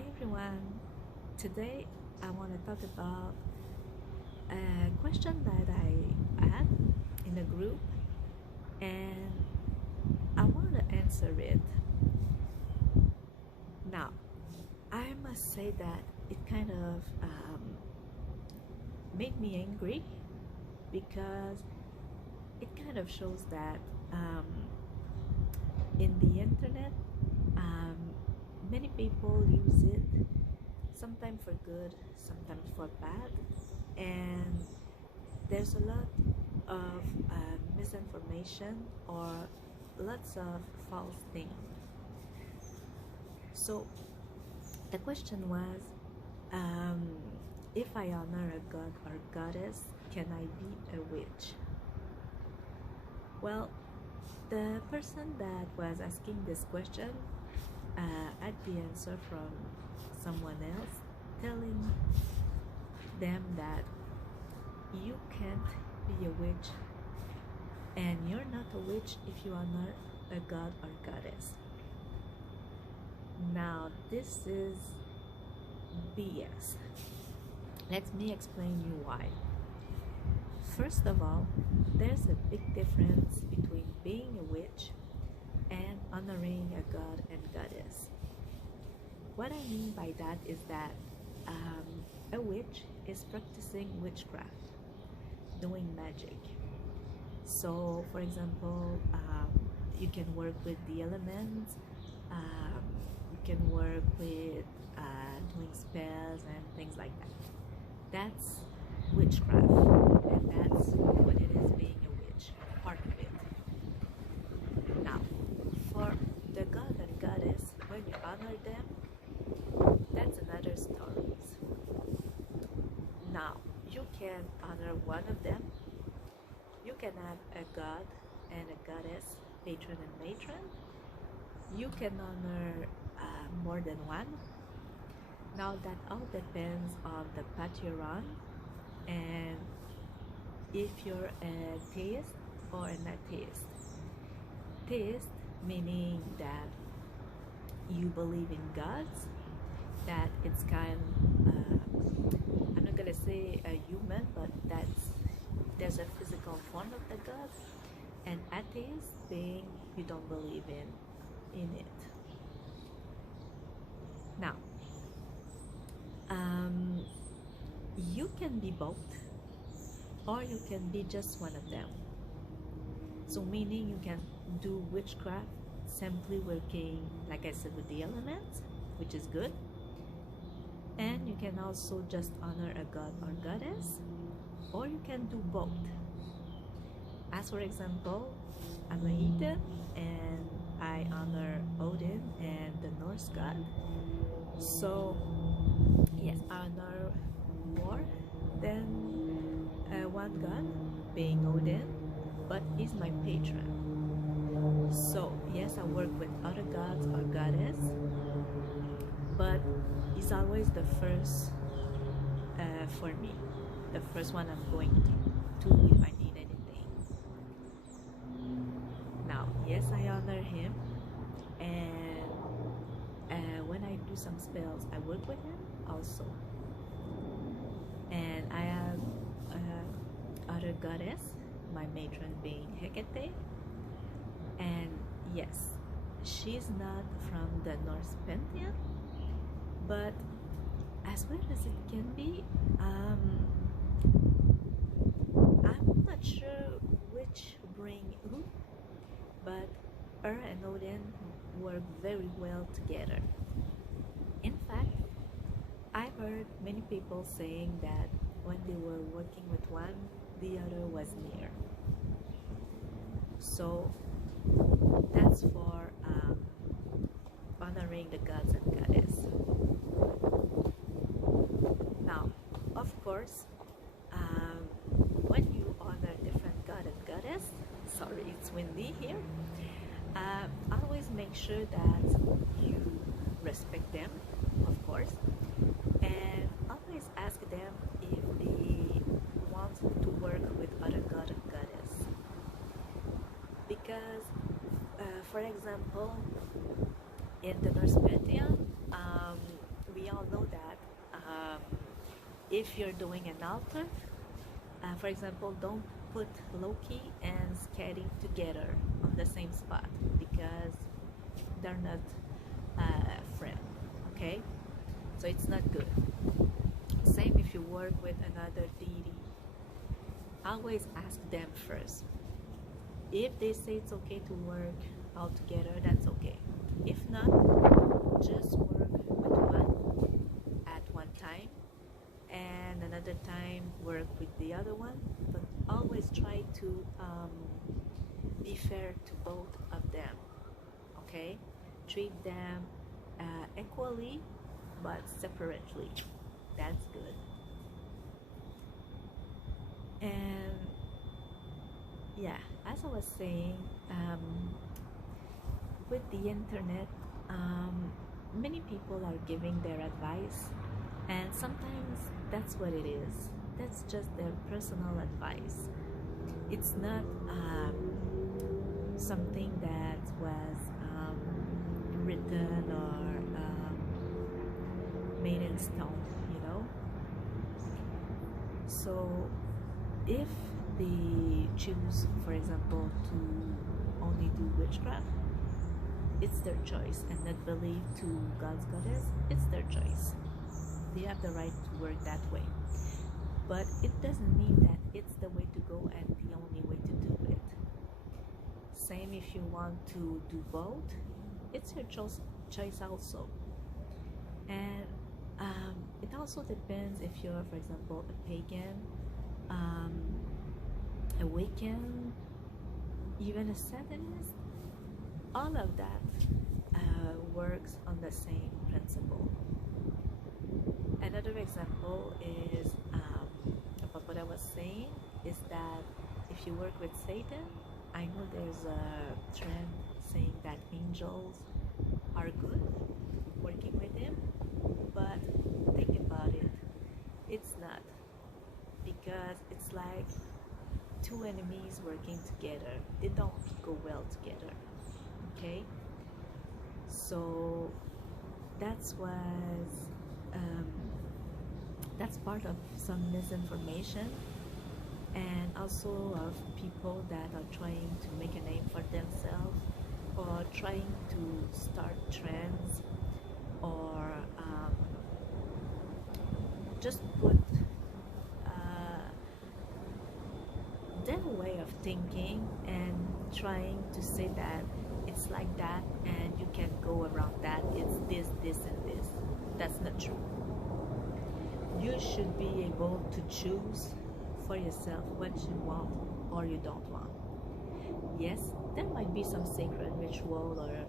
Hi everyone. Today I want to talk about a question that I had in a group and I want to answer it. Now, I must say that it kind of made me angry because it kind of shows that in the internet, um, many people use it sometimes for good, sometimes for bad, and there's a lot of misinformation or lots of false things. So the question was, um, if I honor a god or goddess, can I be a witch? Well, the person that was asking this question had the answer from someone else telling them that you can't be a witch and you're not a witch if you honor a god or goddess. Now, this is BS. Let me explain you why. First of all, there's a big difference between being a witch and honoring a god and goddess. What I mean by that is that a witch is practicing witchcraft, doing magic. So, for example, you can work with the elements, you can work with doing spells and things like that. That's witchcraft, and that's what it is being a witch, part of it. Now, for the god and goddess, when you honor them, that's another story. Now, you can honor one of them. You can have a god and a goddess, patron and matron. You can honor more than one. Now, that all depends on the path you're on and if you're a theist or an atheist. Theist meaning that you believe in gods, that it's kind I'm not gonna say a human, but there's a physical form of the god, and atheist being you don't believe in it. Now, you can be both, or you can be just one of them. So meaning you can do witchcraft simply working, like I said, with the elements, which is good, and you can also just honor a god or goddess, or you can do both. As for example, I'm a heathen and I honor Odin and the Norse god. So yes, I honor more than one god, being Odin, but he's my patron. So yes, I work with other gods or goddess, but he's always the first for me, the first one I'm going to if I need anything. Now, yes, I honor him, and when I do some spells, I work with him also. And I have other goddess, my matron being Hecate, and yes, she's not from the Norse pantheon, but as weird as it can be, I'm not sure which bring who, but her and Odin work very well together. In fact, I've heard many people saying that when they were working with one, the other was near. So that's for honoring the gods and goddess. Now, of course, when you honor different god and goddess, sorry, it's windy here, always make sure that you respect them, of course, and always ask them if they want to work with other god and goddess. Because, for example, in the Norse pantheon, we If you're doing an altar, for example, don't put Loki and Skadi together on the same spot because they're not friend. Okay, so it's not good. Same if you work with another deity, always ask them first. If they say it's okay to work all together, that's okay. If not, just work with one at one time, and another time work with the other one. But always try to be fair to both of them. Okay, treat them equally, but separately. That's good. And yeah, as I was saying, with the internet, many people are giving their advice, and sometimes that's what it is. That's just their personal advice. It's not something that was written or made in stone, you know. So if they choose, for example, to only do witchcraft, it's their choice, and not believe to God's goddess, it's their choice. They have the right to work that way. But it doesn't mean that it's the way to go and the only way to do it. Same if you want to do both, it's your choice also. And it also depends if you're, for example, a pagan, a Wiccan, even a Satanist. All of that works on the same principle. Another example is about what I was saying is that if you work with Satan, I know there's a trend saying that angels are good working with him, but think about it, it's not, because it's like two enemies working together. They don't go well together. Okay, so that's part of some misinformation, and also of people that are trying to make a name for themselves, or trying to start trends, or just put their way of thinking and trying to say that it's like that and you can go around that, it's this, this, and this. That's not true. You should be able to choose for yourself what you want or you don't want. Yes, there might be some sacred ritual or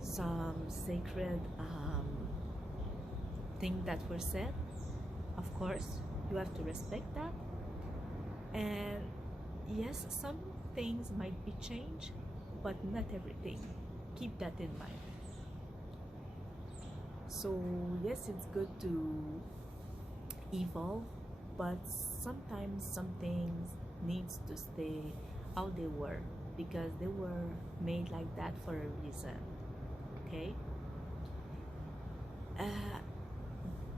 some sacred thing that were said. Of course, you have to respect that. And yes, some things might be changed, but not everything. Keep that in mind. So yes, it's good to evolve, but sometimes some things needs to stay how they were, because they were made like that for a reason. Okay,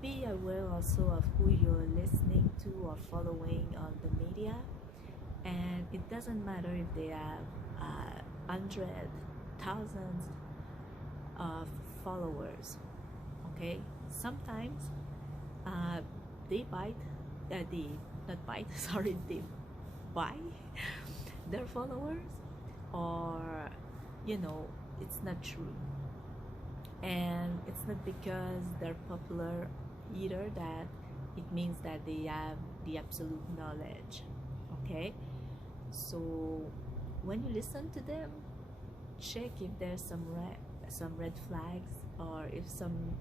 be aware also of who you're listening to or following on the media, and it doesn't matter if they have hundred thousands of followers. Okay, sometimes they bite, they not bite, sorry, they buy their followers, or you know, it's not true. And it's not because they're popular either that it means that they have the absolute knowledge. Okay, so when you listen to them, check if there's some red flags, or if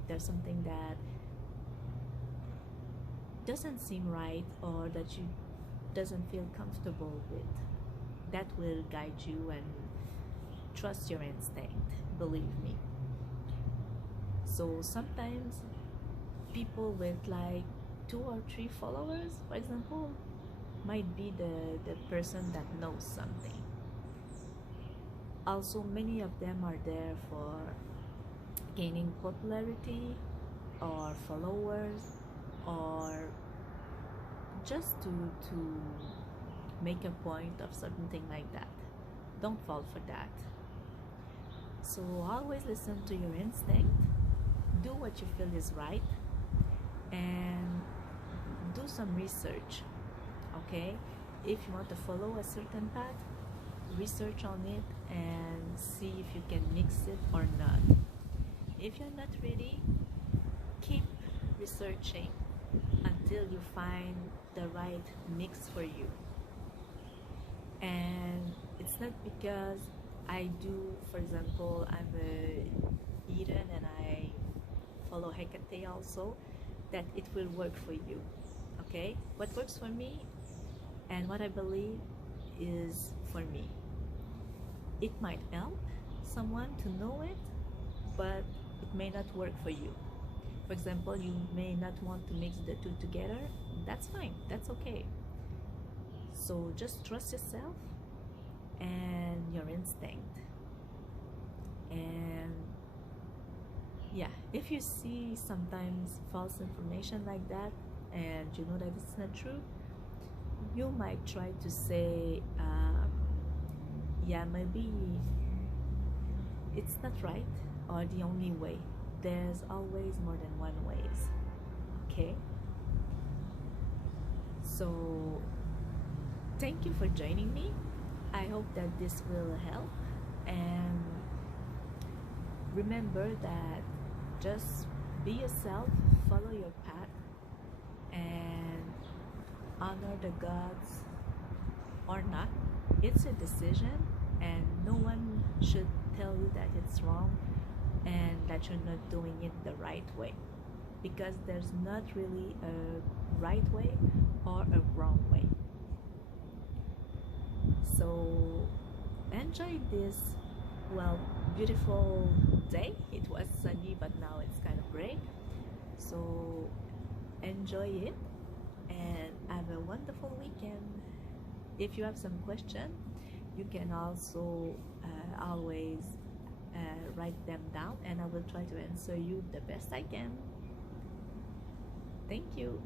there's something that doesn't seem right, or that you doesn't feel comfortable with. That will guide you, and trust your instinct, believe me. So sometimes people with like 2 or 3 followers, for example, might be the person that knows something. Also, many of them are there for gaining popularity, or followers, or just to make a point of something like that. Don't fall for that. So always listen to your instinct, do what you feel is right, and do some research. Okay, if you want to follow a certain path, research on it and see if you can mix it or not. If you're not ready, keep researching until you find the right mix for you. And it's not because I do, for example, I'm a Eden and I follow Hecate also, that it will work for you. Okay, what works for me and what I believe is for me. It might help someone to know it, but it may not work for you. For example, you may not want to mix the two together. That's fine, that's okay. So just trust yourself and your instinct. And yeah, if you see sometimes false information like that and you know that it's not true, you might try to say, yeah, maybe it's not right or the only way. There's always more than one ways. Okay, so thank you for joining me. I hope that this will help, and remember that just be yourself, follow your path, and honor the gods or not. It's a decision, and no one should tell you that it's wrong and that you're not doing it the right way, because there's not really a right way or a wrong way. So enjoy this, well, beautiful day. It was sunny, but now it's kind of gray. So enjoy it and have a wonderful weekend. If you have some question, you can also always write them down, and I will try to answer you the best I can. Thank you.